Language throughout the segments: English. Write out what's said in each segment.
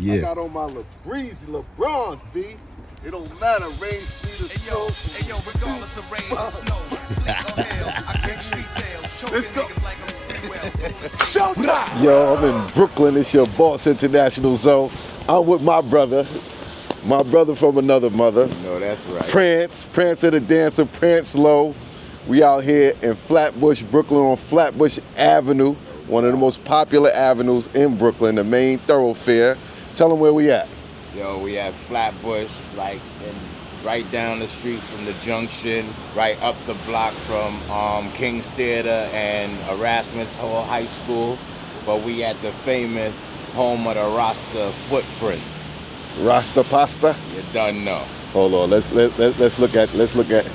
Yeah. I got on my breezy LeBron, B. It don't matter, rain, sleet, or snow. Hey yo, regardless of rain or snow, sleet or hail, I can't details. Let's go. Showtime! Yo, I'm in Brooklyn. It's your boss, International Zone. I'm with my brother from another mother. No, that's right. Prancer the dancer, Prance Low. We out here in Flatbush, Brooklyn on Flatbush Avenue, one of the most popular avenues in Brooklyn, the main thoroughfare. Tell them where we at. Yo, we at Flatbush, like right down the street from the junction, right up the block from King's Theater and Erasmus Hall High School. But we at the famous home of the Rasta footprints. Rasta Pasta. You done know. Hold on, let's look at.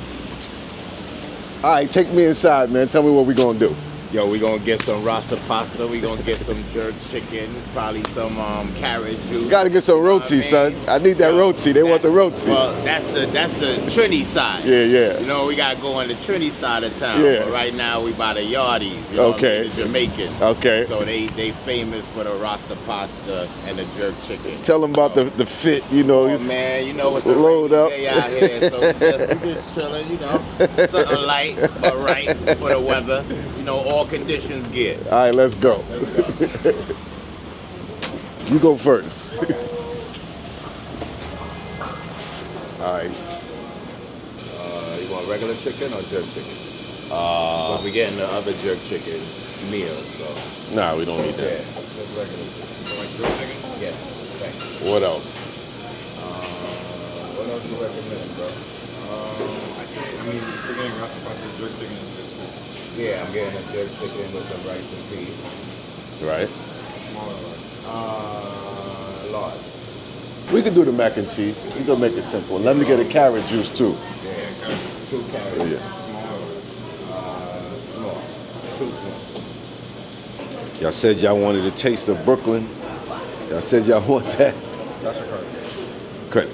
All right, take me inside, man. Tell me what we gonna do. Yo, we gonna get some Rasta Pasta. We gonna get some jerk chicken, probably some carrot juice. Gotta get some roti, son. I need that roti. They want the roti. Well, that's the Trini side. Yeah. You know, we gotta go on the Trini side of town. Yeah. But right now we by the Yardies. You know Okay. what I mean? The Jamaicans. Okay. So they famous for the Rasta Pasta and the jerk chicken. Tell them about the fit, you know. Oh man, you know what's the load up. day out here, so we just chilling, you know, something light but right for the weather. You know, all conditions good. All right, let's go. You go first. All right. You want regular chicken or jerk chicken? But we getting the other jerk chicken meal, so. Nah, we don't need Yeah, that. just regular chicken. You like jerk chicken? Yeah, thank you. What else? What else you recommend, bro? I mean, if you're getting Rasta Pasta, jerk chicken is good too. Yeah, I'm getting a jerk chicken with some rice and peas. Right. Smaller one. Large. We can do the mac and cheese. We can make it simple. Let me get a carrot juice too. Yeah, Carrot. 2 carrots. Yeah. Smaller one. Small. 2 small. Y'all said y'all wanted a taste of Brooklyn. Y'all said y'all want that. That's your card. Credit.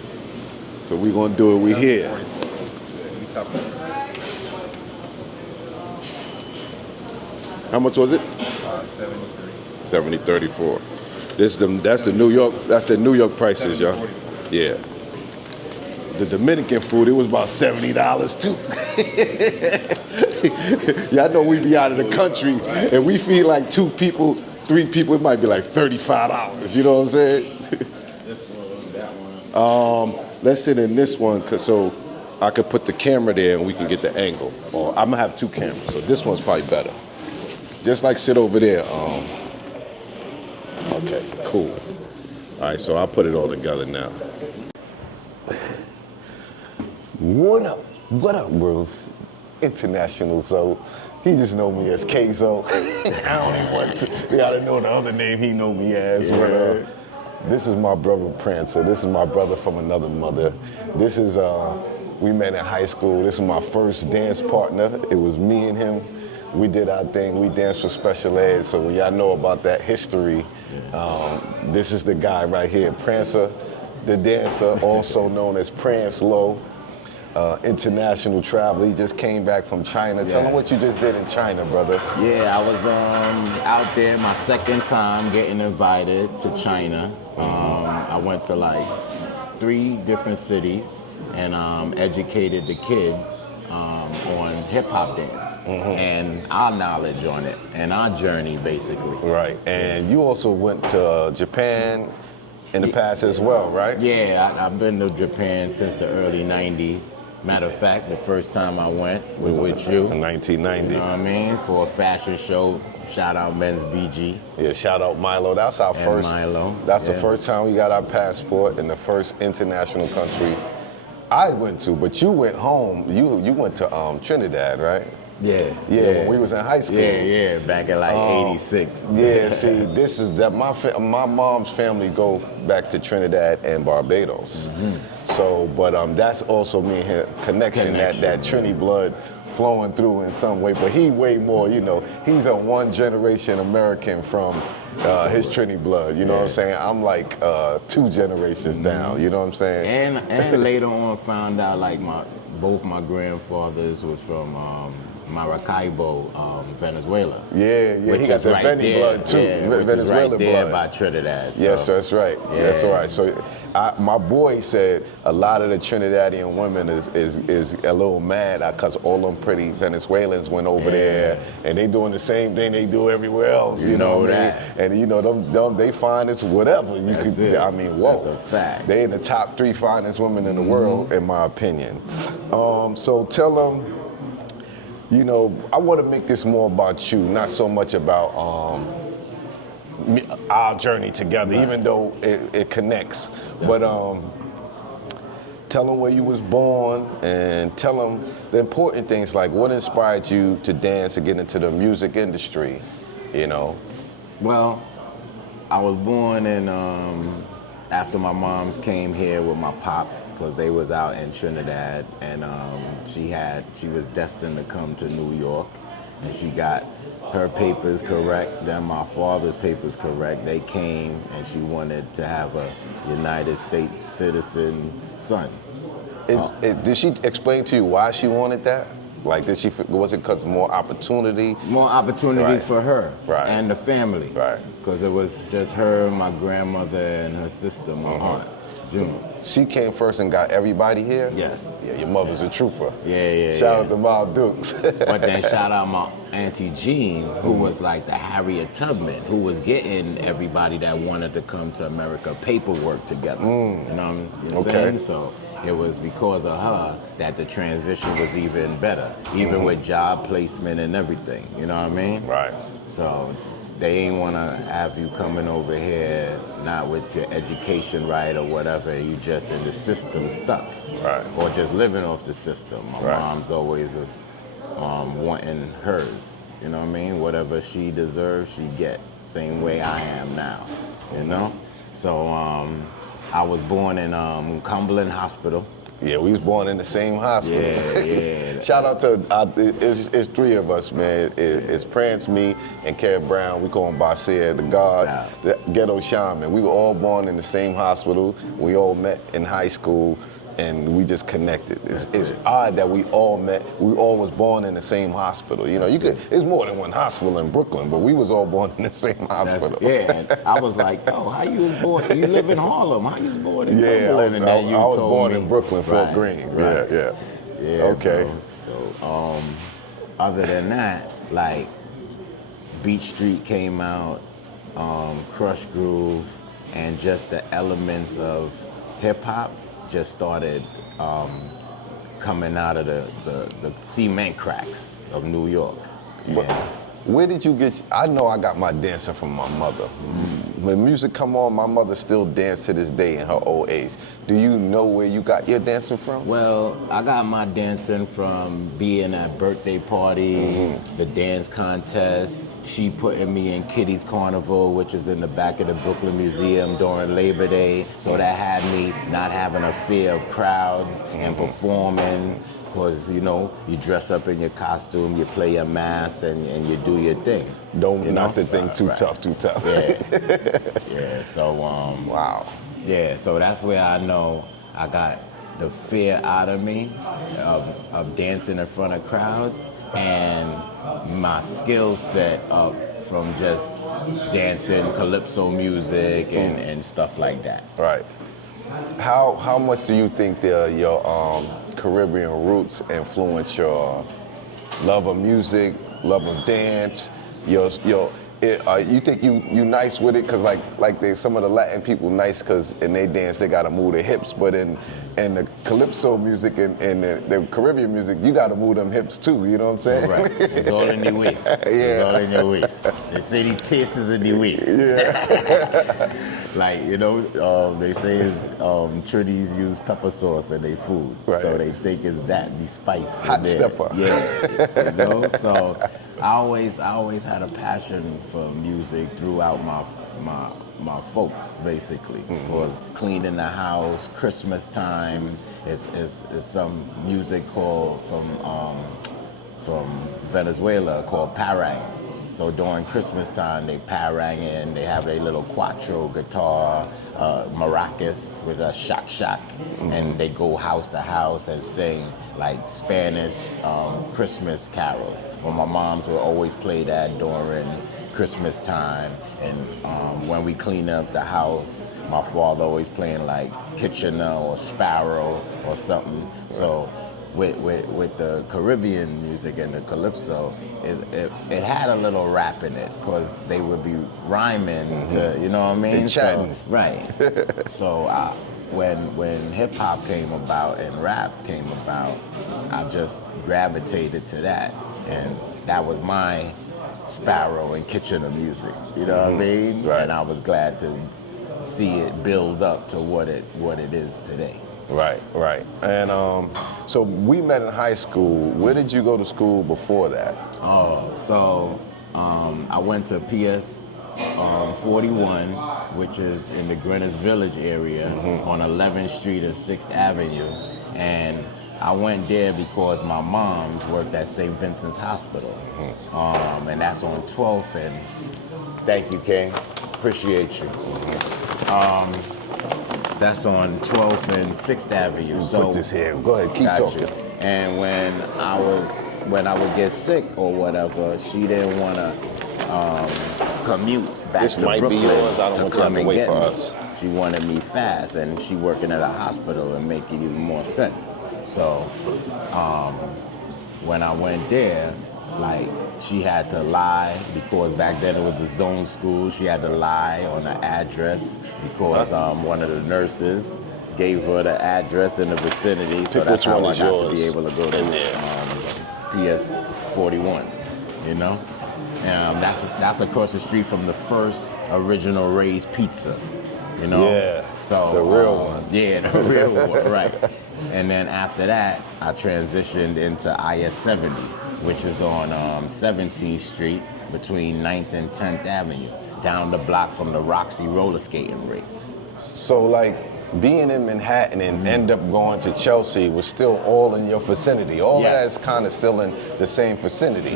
So we gonna do it. We here. 44. You top it. How much was it? 73. $70.34. That's the New York prices, y'all. 44. Yeah. The Dominican food, it was about $70 too. Y'all know we be out of the country and we feed like 2 people, 3 people, it might be like $35. You know what I'm saying? This one, that one. Let's sit in this one so I could put the camera there and we can get the angle. Or I'm gonna have 2 cameras, so this one's probably better. Just like sit over there. Okay, cool. All right, so I'll put it all together now. What up, bros? International Zo. He just know me as K-Zo. I don't even want to. We gotta know the other name he know me as. Yeah. But this is my brother Prancer. This is my brother from another mother. This is we met in high school. This is my first dance partner. It was me and him. We did our thing. We danced for special ed. So when y'all know about that history, this is the guy right here, Prancer, the dancer, also known as Prance Low. International traveler. He just came back from China. Tell him what you just did in China, brother. Yeah, I was out there my second time getting invited to China. I went to like 3 different cities and educated the kids on hip hop dance and our knowledge on it and our journey basically. Right, and you also went to Japan in the past as well, right? Yeah, I've been to Japan since the early 90s. Matter of fact, the first time I went was with you. In 1990. You know what I mean? For a fashion show. Shout out Men's BG. Yeah, shout out Milo. That's our And first. Milo, That's the yeah. first time we got our passport in the first international country I went to. But you went home. You went to Trinidad, right? Yeah. Yeah, when we was in high school. Yeah, back in like 86. Yeah, see, this is that my mom's family go back to Trinidad and Barbados. So, but that's also me and him connection. That Trini blood flowing through in some way. But he way more, you know, he's a 1 generation American from his Trini blood. You know what I'm saying? I'm like 2 generations down. You know what I'm saying? And later on found out like both my grandfathers was from Maracaibo, Venezuela. Yeah, Which he got is the right Veni there. blood too, Yeah, which is Venezuela right there blood. by Trinidad. So. Yes, that's right. That's Yeah. right. So, my boy said a lot of the Trinidadian women is a little mad because all them pretty Venezuelans went over there and they doing the same thing they do everywhere else. You know what I mean? And you know them they finest whatever you That's could. it. I mean, whoa, That's a fact. they in the top 3 finest women in the world, in my opinion. So tell them. You know, I want to make this more about you, not so much about our journey together, even though it connects. But tell them where you was born and tell them the important things like what inspired you to dance and get into the music industry, you know? Well, I was born in, after my moms came here with my pops, because they was out in Trinidad, and she was destined to come to New York, and she got her papers correct, then my father's papers correct. They came, and she wanted to have a United States citizen son. Did she explain to you why she wanted that? Like, was it because more opportunity? More opportunities for her and the family. Right. Because it was just her, my grandmother, and her sister, my aunt, June. She came first and got everybody here? Yes. Yeah, your mother's a trooper. Yeah. Shout out to Miles Dukes. But then shout out my Auntie Jean, who was like the Harriet Tubman, who was getting everybody that wanted to come to America paperwork together. You know what I'm saying? So it was because of her that the transition was even better, even with job placement and everything. You know what I mean? Right. So they ain't want to have you coming over here not with your education right or whatever, you just in the system stuck. Right. Or just living off the system. My mom's always wanting hers. You know what I mean? Whatever she deserves, she get. Same way I am now, you know? So I was born in Cumberland Hospital. Yeah, we was born in the same hospital. Yeah. Shout out to, it's 3 of us, man. It's Prance, me, and Kev Brown. We call him Basir, the God, the ghetto shaman. We were all born in the same hospital. We all met in high school, and we just connected. It's odd that we all met. We all was born in the same hospital. You know, there's more than one hospital in Brooklyn, but we was all born in the same hospital. And I was like, oh, how you was born? You live in Harlem. How you was born in Cumberland? And then you I was told born me, in Brooklyn, Fort Greene. Yeah. Okay. Bro. So, other than that, like, Beach Street came out, Crush Groove, and just the elements of hip hop just started coming out of the cement cracks of New York. But where did you get? I know I got my dancing from my mother. When music come on, my mother still dances to this day in her old age. Do you know where you got your dancing from? Well, I got my dancing from being at birthday parties, the dance contests, she putting me in Kitty's Carnival, which is in the back of the Brooklyn Museum during Labor Day. So that had me not having a fear of crowds and performing. Because, you know, you dress up in your costume, you play your mask, and you do your thing. Not to think too tough. Yeah, so, wow. Yeah, so that's where I know I got the fear out of me of dancing in front of crowds, and my skill set up from just dancing calypso music and stuff like that. Right. How much do you think your Caribbean roots influence your love of music, love of dance? You think you nice with it? Cause like some of the Latin people nice, cause in they dance they gotta move their hips, but in the calypso music and the Caribbean music, you gotta move them hips too. You know what I'm saying? Right. It's all in the waist. It's all in your waist. They say the taste is in the waist. Yeah. Like, you know, they say Trinis use pepper sauce in their food, so they think it's that, the spice. Hot stepper. Yeah, you know. So I always had a passion for music throughout my folks, basically. Was cleaning the house, Christmas time is some music called from Venezuela called parang. So during Christmas time, they parang in, they have their little cuatro guitar, maracas, which are shack, and they go house to house and sing like Spanish Christmas carols. Well, my moms would always play that during Christmas time, and when we clean up the house, my father always playing like Kitchener or Sparrow or something. So with the Caribbean music and the calypso, it had a little rap in it because they would be rhyming to, you know what I mean? And chatting. So, right. So when hip hop came about and rap came about, I just gravitated to that, and that was my Sparrow and Kitchener music. You know what I mean? Right. And I was glad to see it build up to what it is today. Right. And so we met in high school. Where did you go to school before that? I went to PS 41, which is in the Greenwich Village area on 11th Street and 6th Avenue. And I went there because my mom's worked at St. Vincent's Hospital. And that's on 12th and, thank you, King. Appreciate you. That's on 12th and 6th Avenue. So put this here. Go ahead, keep talking. And when I would get sick or whatever, she didn't want to commute back This to might be Brooklyn yours. I don't to want you to come have to and wait get for me. us. She wanted me fast, and she working at a hospital and make it even more sense. So when I went there, like, she had to lie because back then it was the zone school. She had to lie on the address because one of the nurses gave her the address in the vicinity. So Pick that's which how one I is got to yours be able to go to in there. PS 41. You know, that's across the street from the first original Ray's Pizza. You know, Yeah, so the real one. Yeah, the real one, right. And then after that, I transitioned into IS 70, which is on 17th Street between 9th and 10th Avenue, down the block from the Roxy roller skating rink. So like being in Manhattan and end up going to Chelsea was still all in your vicinity. All of that Yes. is kind of still in the same vicinity.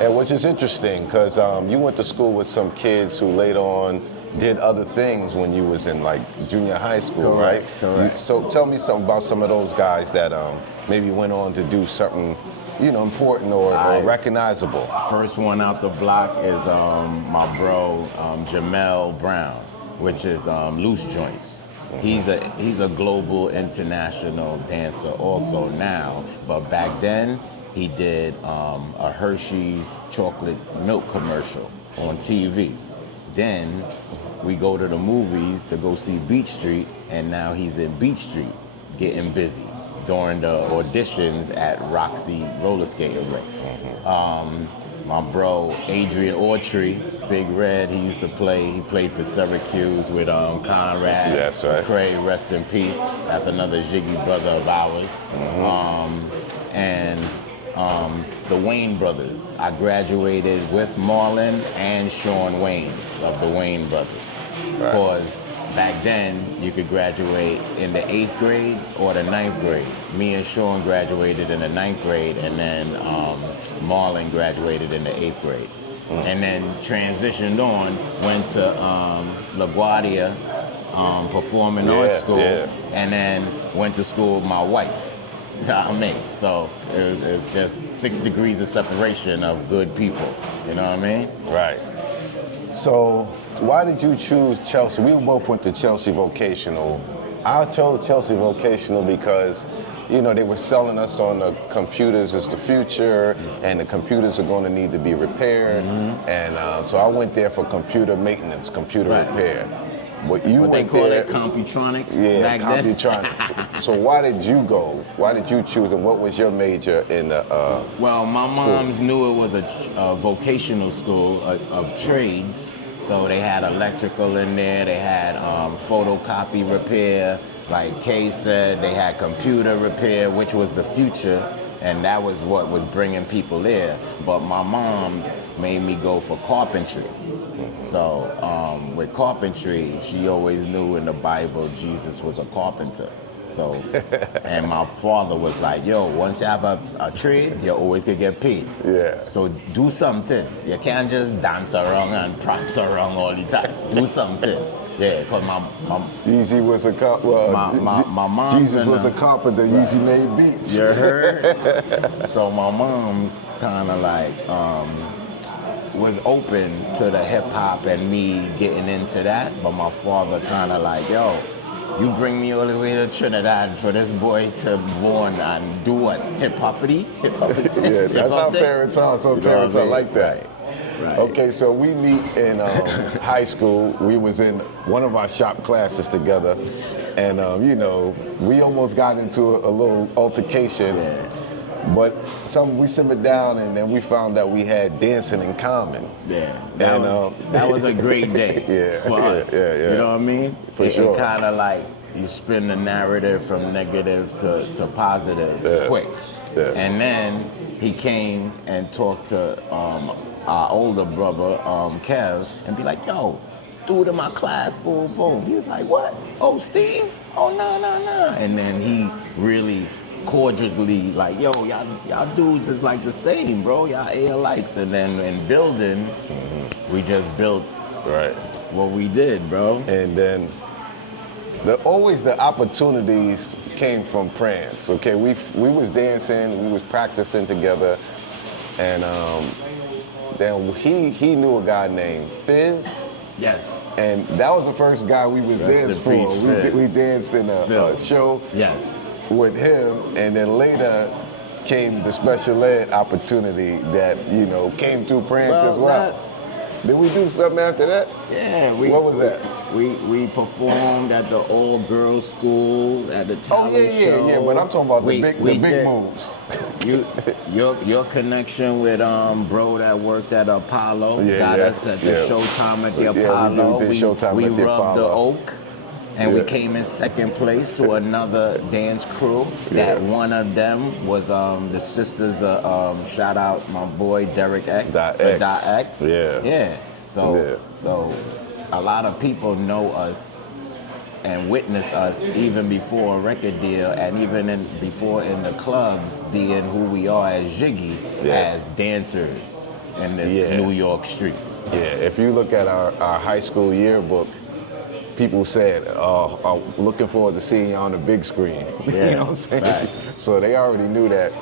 And which is interesting because you went to school with some kids who later on did other things when you was in like junior high school, Correct, right? correct. So tell me something about some of those guys that maybe went on to do something, you know, important or recognizable. First one out the block is my bro Jamel Brown, which is Loose Joints. He's a global international dancer also now, but back then he did a Hershey's chocolate milk commercial on TV. Then we go to the movies to go see Beach Street, and now he's in Beach Street getting busy during the auditions at Roxy roller skating rink. My bro Adrian Autry, Big Red, he played for Syracuse with Conrad. That's right. Cray, rest in peace. That's another Jiggy brother of ours. And the Wayne brothers. I graduated with Marlon and Sean Waynes of the Wayne brothers. Because back then, you could graduate in the 8th grade or the 9th grade. Me and Sean graduated in the 9th grade, and then Marlon graduated in the 8th grade. And then transitioned on, went to LaGuardia Performing Arts School, and then went to school with my wife. You know what I mean? So it's just 6 degrees of separation of good people. You know what I mean? Right. So why did you choose Chelsea? We both went to Chelsea Vocational. I chose Chelsea Vocational because, you know, they were selling us on the computers is the future, and the computers are going to need to be repaired. And so I went there for computer maintenance, computer repair. But you What they went call there, it, Computronics? yeah, back then? Computronics. So why did you go? Why did you choose, and what was your major in the Well, my moms knew it was a vocational school of trades, so they had electrical in there, they had photocopy repair, like Kay said, they had computer repair, which was the future, and that was what was bringing people there. But my mom's made me go for carpentry. So with carpentry, she always knew in the Bible Jesus was a carpenter. So, and my father was like, yo, once you have a trade, you always gonna get paid. Yeah. So do something. You can't just dance around and prance around all the time. Do something. Yeah, cause my Yeezy was a cop. Well, my mom's Jesus in was the- a carpenter. Yeezy made beats. You heard? So my mom's kind of like was open to the hip hop and me getting into that, but my father kind of like, yo, you bring me all the way to Trinidad for this boy to born and do what? Hip hoppity? Yeah, that's how parents are. So You know parents what I are mean? like that. Right. Okay, so we meet in high school. We was in one of our shop classes together, and you know, we almost got into a little altercation. Yeah. But we simmered down, and then we found that we had dancing in common. Yeah, that was a great day Yeah, for us. yeah. You know what I mean? For sure. It kind of like you spin the narrative from negative to positive quick. Yeah. And then he came and talked to our older brother, Kev, and be like, yo, this dude in my class, boom, boom. He was like, what? Oh, Steve? Oh, no. And then he really cordially like, yo, y'all dudes is like the same, bro. Y'all alikes. And then in building, we just built what we did, bro. And then always the opportunities came from Prance. Okay, we was dancing, we was practicing together, and then he knew a guy named Fizz. Yes. And that was the first guy we was danced for. We danced in a show with him, and then later came the special ed opportunity that, you know, came through Prance as well. Did we do something after that? Yeah. What was that? We performed at the all-girls school at the talent show. Yeah, but I'm talking about the big moves. Your connection with bro that worked at Apollo got us at the Showtime at the Apollo. We did Showtime at the Apollo. Rubbed the oak. And we came in second place to another dance crew. That one of them was the sisters. Shout out my boy Derek X. X. Yeah. So a lot of people know us and witnessed us even before a record deal, and even before in the clubs, being who we are as Jiggy, as dancers in this New York streets. Yeah. If you look at our high school yearbook, people said, I'm looking forward to seeing you on the big screen. Yeah, you know what I'm saying? right. So they already knew that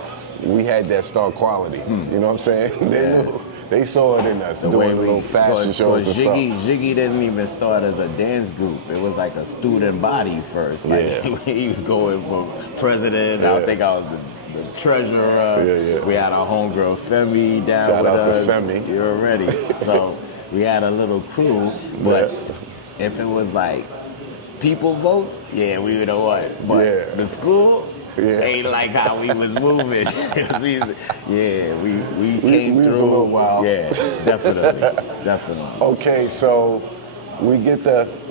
we had that star quality. You know what I'm saying? They knew. They saw it in us doing little fashion shows and stuff. Jiggy didn't even start as a dance group. It was like a student body first. Like he was going for president. I think I was the treasurer. We had our homegirl Femi down Shout with out us. to Femi. You're ready. So we had a little crew, but if it was like people votes, we would have won. But the school ain't like how we was moving. we came through. Was a little wild. Yeah, definitely. Okay, so we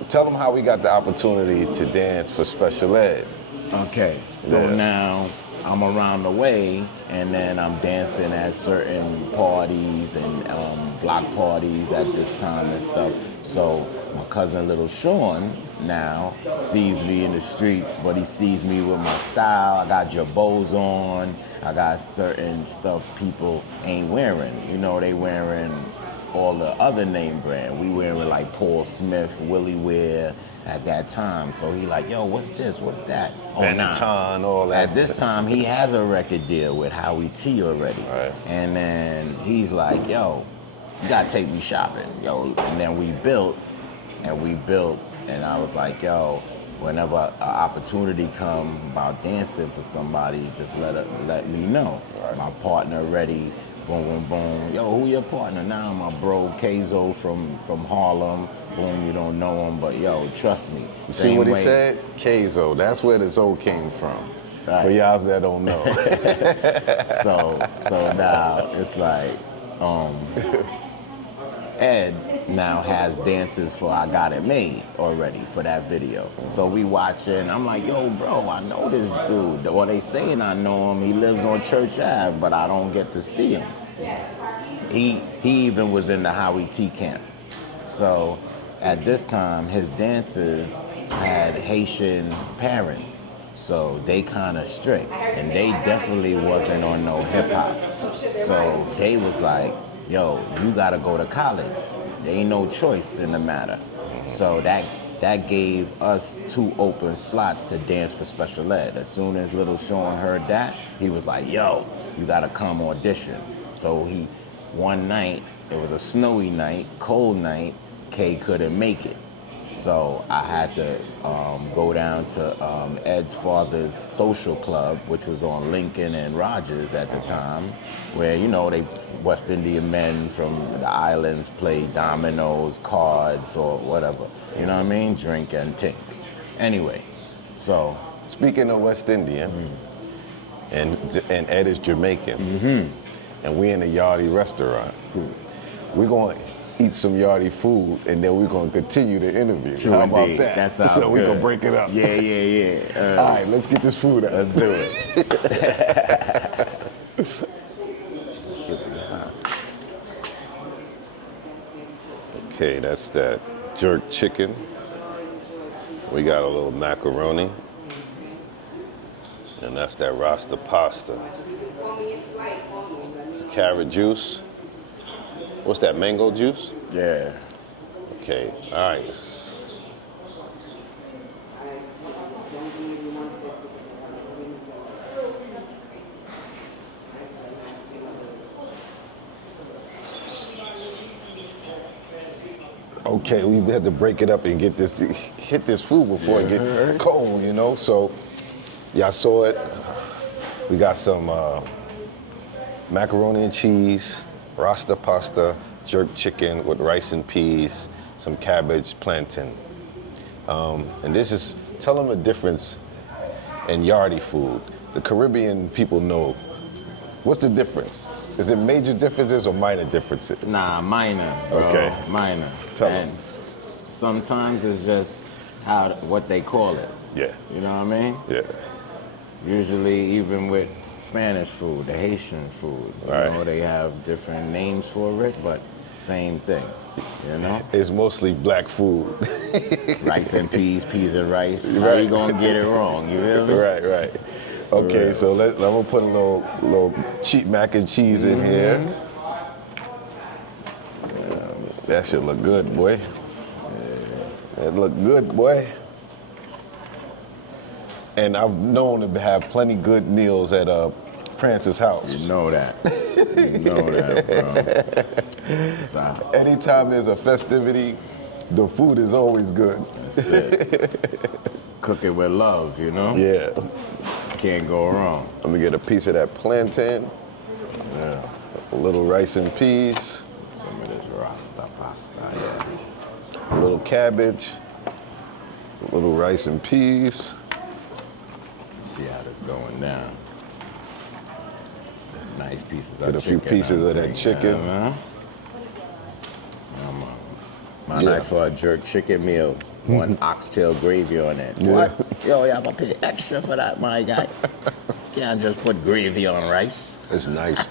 tell them how we got the opportunity to dance for special ed. Okay, so now I'm around the way, and then I'm dancing at certain parties and block parties at this time and stuff. So my cousin Little Sean now sees me in the streets, but he sees me with my style. I got jabots on. I got certain stuff people ain't wearing. You know, they wearing all the other name brand. We wearing like Paul Smith, Willie Wear at that time. So he like, yo, what's this? What's that? Benetton, all that. At this time, he has a record deal with Howie T already. Right. And then he's like, yo, you gotta take me shopping, yo. And then we built, and I was like, yo, whenever an opportunity come about dancing for somebody, just let me know. Right. My partner ready, boom, boom, boom. Yo, who your partner? Now my bro Keizo from Harlem. Boom, you don't know him, but yo, trust me. See what he said? Keizo, that's where the Zo came from. Right. For y'all that don't know. So now it's like, Ed now has dances for I Got It Made already for that video. So we watching, I'm like, yo, bro, I know this dude. Or they saying I know him, he lives on Church Ave, but I don't get to see him. He even was in the Howie T camp. So at this time, his dancers had Haitian parents. So they kind of strict, and they definitely wasn't on no hip hop. So they was like, yo, you gotta go to college. There ain't no choice in the matter. So that that gave us 2 open slots to dance for special ed. As soon as little Sean heard that, he was like, yo, you gotta come audition. So one night, it was a snowy night, cold night, Kay couldn't make it. So I had to go down to Ed's father's social club, which was on Lincoln and Rogers at the time, where, they West Indian men from the islands play dominoes, cards, or whatever. You know what I mean? Drink and tink. Anyway, so. Speaking of West Indian, and Ed is Jamaican, and we in a Yardie restaurant. We're going to eat some Yardie food, and then we're going to continue the interview. True, how about indeed. that? That sounds so we good. can break it up. Yeah. All right, let's get this food out. Let's do it. Okay, that's that jerk chicken. We got a little macaroni. And that's that Rasta Pasta. Carrot juice. What's that, mango juice? Yeah. Okay, all right. Okay, we had to break it up and hit this food before it get cold, So y'all saw it. We got some macaroni and cheese, Rasta Pasta, jerk chicken with rice and peas, some cabbage, plantain. And tell them the difference in Yardie food. The Caribbean people know. What's the difference? Is it major differences or minor differences? Nah, minor, bro. Okay. Minor. Tell and 'em. Sometimes it's just what they call it. Yeah. You know what I mean? Yeah. Usually, even with Spanish food, the Haitian food, Right. they have different names for it, but same thing. It's mostly black food. Rice and peas and rice. How Right. you gonna get it wrong? You feel me? Right. Okay, Right. so I'm gonna put a little cheap mac and cheese in here. That should look good, boy. That look good, boy. And I've known to have plenty good meals at Prance's house. You know that. You know that, bro. So, Anytime there's a festivity, the food is always good. that's it. Cook it with love, Yeah. Can't go wrong. Let me get a piece of that plantain, Yeah. a little rice and peas, Some of this Rasta Pasta, yeah. a little cabbage, a little rice and peas. See how this going down. Nice pieces Get of a chicken. few pieces of that chicken. My Yeah. nice for a jerk chicken meal. One oxtail gravy on it. Yeah. What? Yo, you have to pay extra for that, my guy. Can't just put gravy on rice. It's nice.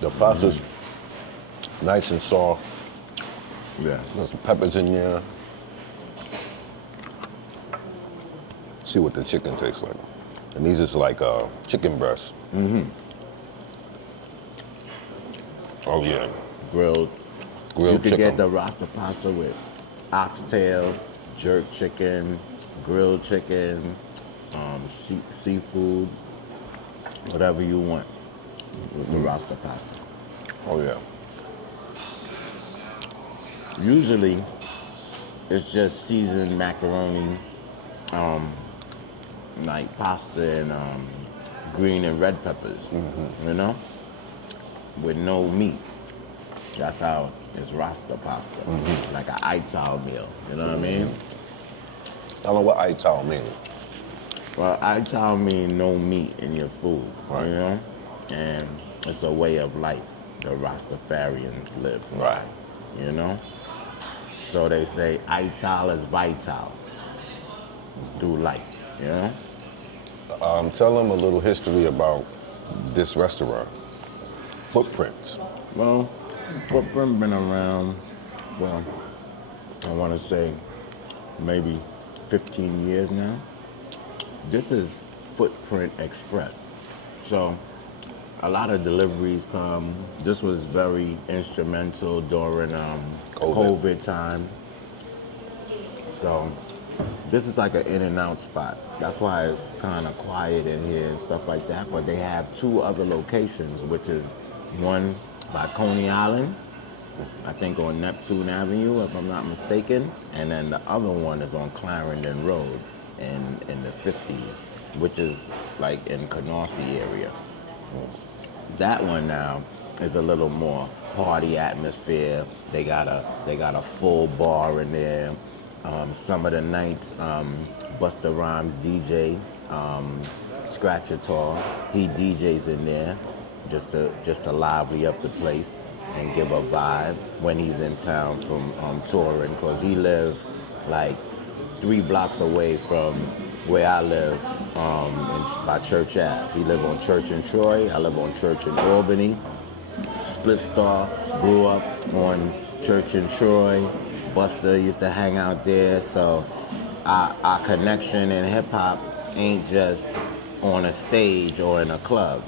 The pasta's nice and soft. Yeah. There's some peppers in there. See what the chicken tastes like. And these is like chicken breasts. Oh yeah. Grilled. Grilled You could chicken. get the Rasta Pasta with oxtail, jerk chicken, grilled chicken, seafood, whatever you want with the Rasta Pasta. Oh yeah. Usually, it's just seasoned macaroni, like pasta and green and red peppers, with no meat. That's how it's Rasta Pasta, like an Ital meal, you know what I mean? I don't know what Ital means. Well, Ital mean no meat in your food, Right. And it's a way of life the Rastafarians live by, Right. So they say Ital is vital through life, Tell them a little history about this restaurant. Footprints. Well, Footprint been around, well, I want to say maybe 15 years now. This is Footprint Express. So a lot of deliveries come. This was very instrumental during COVID time. So this is like an in and out spot. That's why it's kind of quiet in here and stuff like that. But they have 2 other locations, which is one by Coney Island, I think on Neptune Avenue, if I'm not mistaken. And then the other one is on Clarendon Road in the 50s, which is like in Canarsie area. That one now is a little more party atmosphere. They got a full bar in there. Some of the nights, Busta Rhymes DJ, Scratchator, he DJs in there just to lively up the place and give a vibe when he's in town from touring, because he live like 3 blocks away from where I live by Church Ave. He live on Church in Troy, I live on Church in Albany. Split Star, grew up on Church in Troy. Busta used to hang out there, so our connection in hip hop ain't just on a stage or in a club.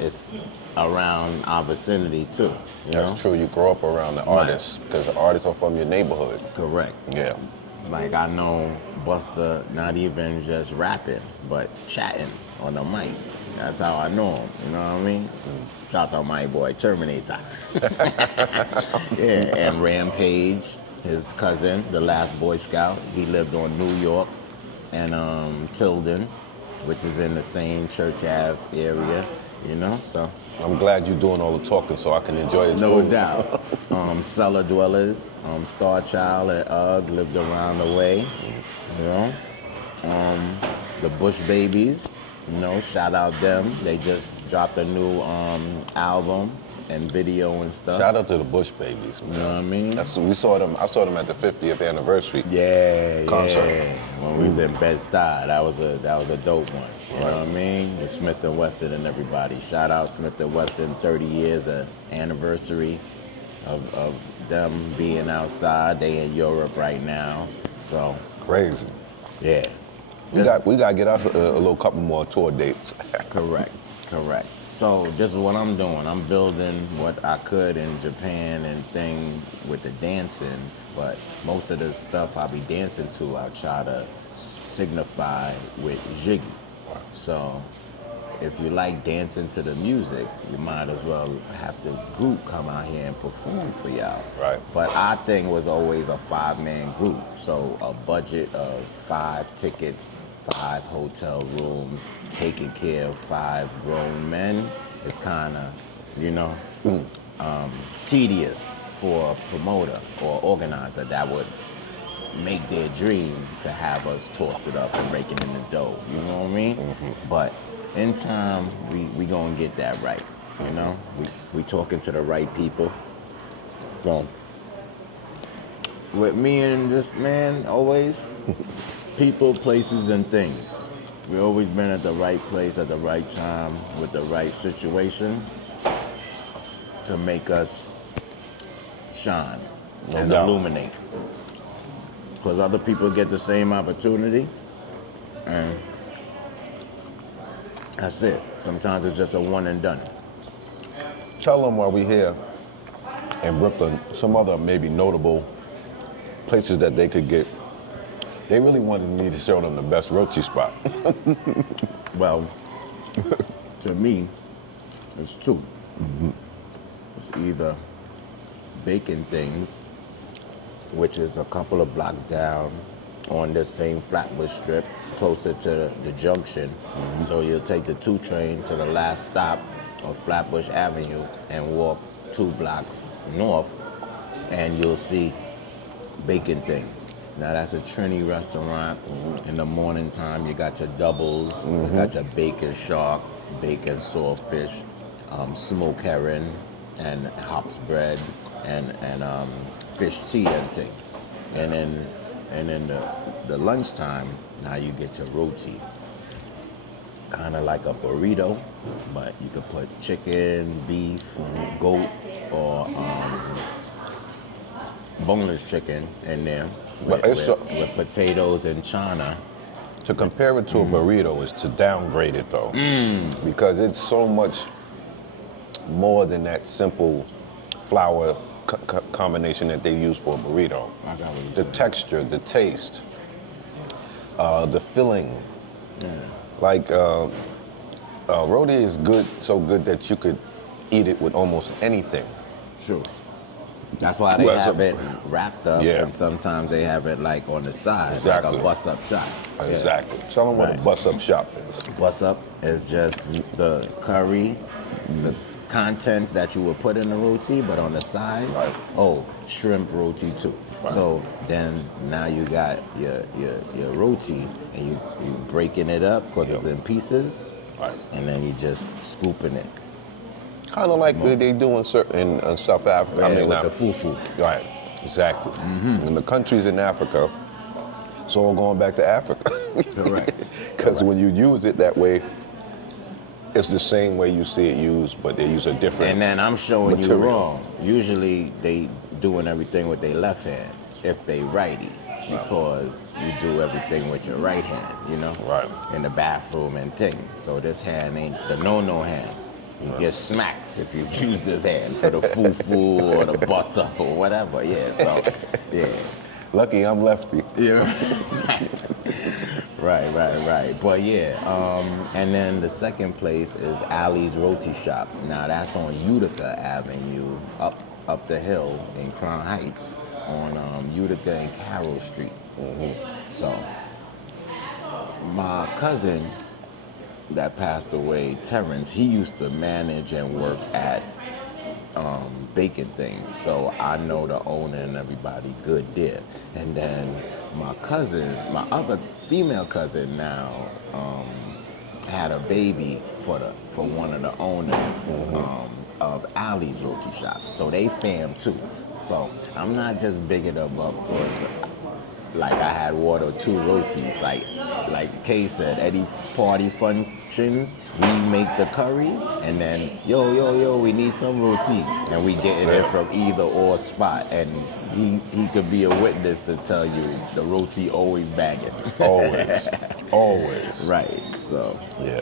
It's around our vicinity too. That's true. You grow up around the artists because the artists are from your neighborhood. Correct. Yeah. Like I know Busta not even just rapping, but chatting on the mic. That's how I know him. You know what I mean? Shout out my boy Terminator. Yeah, and Rampage, his cousin, the last Boy Scout. He lived on New York and Tilden, which is in the same Church Ave area. You know, so. I'm glad you're doing all the talking so I can enjoy it. No doubt. Cellar Dwellers, Star Child and Ugg lived around the way. You know, the Bush Babies. You know, shout out them. They just dropped a new album and video and stuff. Shout out to the Bush Babies, man. You know what I mean? I saw them at the 50th anniversary concert. Yeah. When we was in Bed-Stuy, that was a dope one. You know what I mean? The Smith & Wesson and everybody. Shout out Smith & Wesson, 30 years anniversary of them being outside. They in Europe right now, so. Crazy. Yeah. We got to get us a little couple more tour dates. Correct. So this is what I'm doing. I'm building what I could in Japan and thing with the dancing, but most of the stuff I'll be dancing to, I'll try to signify with jiggy. So if you like dancing to the music, you might as well have the group come out here and perform for y'all. Right. But our thing was always a 5-man group, so a budget of 5 tickets, 5 hotel rooms, taking care of 5 grown men is kind of, tedious for a promoter or organizer that would make their dream to have us toss it up and raking in the dough. You know what I mean? Mm-hmm. But in time, we gonna get that right. You know, we talking to the right people. So with me and this man, always people, places, and things. We always been at the right place at the right time with the right situation to make us shine and illuminate. Because other people get the same opportunity, and that's it. Sometimes it's just a one and done. Tell them while we're here in Brooklyn, some other maybe notable places that they could get. They really wanted me to show them the best roti spot. Well, to me, it's 2. Mm-hmm. It's either Bacon Things, which is a couple of blocks down on this same Flatbush strip, closer to the junction. Mm-hmm. So you'll take the 2 train to the last stop of Flatbush Avenue and walk 2 blocks north, and you'll see Bacon Things. Now that's a Trini restaurant. Mm-hmm. In the morning time, you got your doubles, you got your bacon shark, bacon swordfish, smoked herring, and hops bread, and fish tea and thing. And then the lunchtime, now you get your roti. Kind of like a burrito, but you could put chicken, beef, goat, or boneless chicken in there with potatoes and chana. To compare it to a burrito is to downgrade it though, because it's so much more than that simple flour combination that they use for a burrito. I got what you The said. texture, the taste, the filling. Like roti is good, so good that you could eat it with almost anything. True. That's why they Well, have so- it wrapped up, Yeah. and sometimes they have it like on the side, Exactly. like a bus-up shop. Exactly. Tell them what a Right. bus-up shop is. Bus-up is just the curry, the contents that you would put in the roti, but on the side, Right. shrimp roti too. Right. So then now you got your roti, and you breaking it up because it's Yep. in pieces, Right. and then you just scooping it. Kind of like they do in certain South Africa. I mean, with not- the fufu. Right, exactly. In the countries in Africa, it's all going back to Africa. Correct. Because when you use it that way, it's the same way you see it used, but they use a different. And then I'm showing material. you wrong. Usually they doing everything with their left hand if they righty, because you do everything with your right hand, you know? Right. In the bathroom and thing. So this hand ain't the no hand. You get smacked if you use this hand for the fufu or the bus up or whatever. Yeah, so yeah. Lucky I'm lefty. Yeah. Right. But yeah, and then the second place is Ali's Roti Shop. Now that's on Utica Avenue, up the hill in Crown Heights, on Utica and Carroll Street. So my cousin that passed away, Terrence, he used to manage and work at baking things, so I know the owner and everybody good there. And then my cousin, my other female cousin now, had a baby for one of the owners of Ali's Roti Shop, so they fam too. So I'm not just bigging them up because like I had water 2 rotis. Like Kay said, any party functions, we make the curry, and then yo, we need some roti, and we getting it from either or spot, and he could be a witness to tell you the roti always bagging. Always. Always. Right. So Yeah.